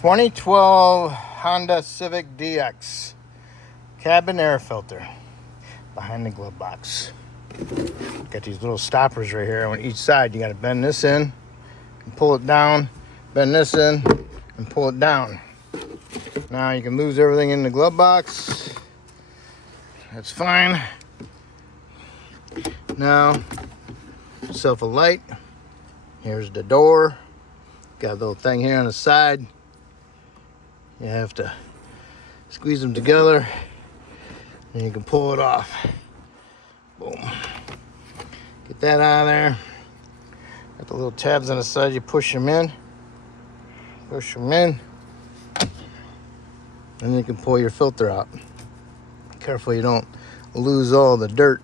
2012 Honda Civic DX cabin air filter behind the glove box. Got these little stoppers right here on each side. You got to bend this in and pull it down, bend this in and pull it down. Now you can lose everything in the glove box. That's fine. Now, yourself a light. Here's the door. Got a little thing here on the side. You have to squeeze them together and you can pull it off. Boom. Get that out of there. Got the little tabs on the side. You push them in. Push them in. And you can pull your filter out. Careful you don't lose all the dirt.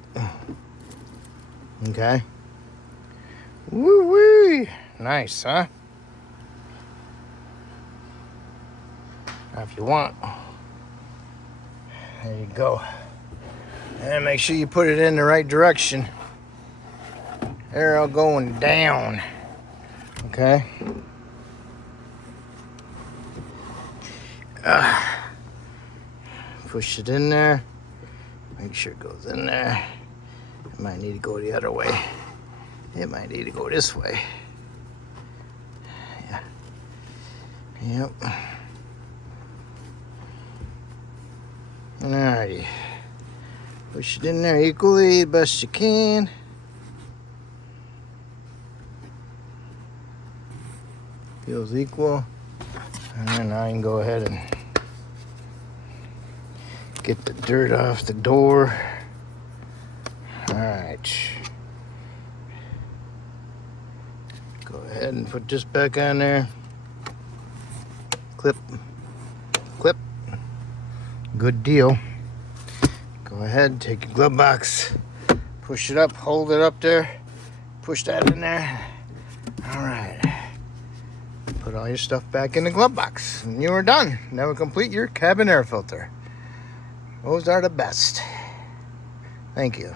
Okay. Woo-wee. Nice, huh? Now if you want, there you go. And make sure you put it in the right direction. Arrow going down. Okay. Push it in there. Make sure it goes in there. It might need to go the other way. It might need to go this way. Yeah. Yep. Alrighty. Push it in there equally, best you can. Feels equal. And now I can go ahead and get the dirt off the door. Alright. Go ahead and put this back on there. Clip. Clip. Good deal. Go ahead, take your glove box, push it up, hold it up there, push that in there. Alright. Put all your stuff back in the glove box and you are done. Now complete your cabin air filter. Those are the best. Thank you.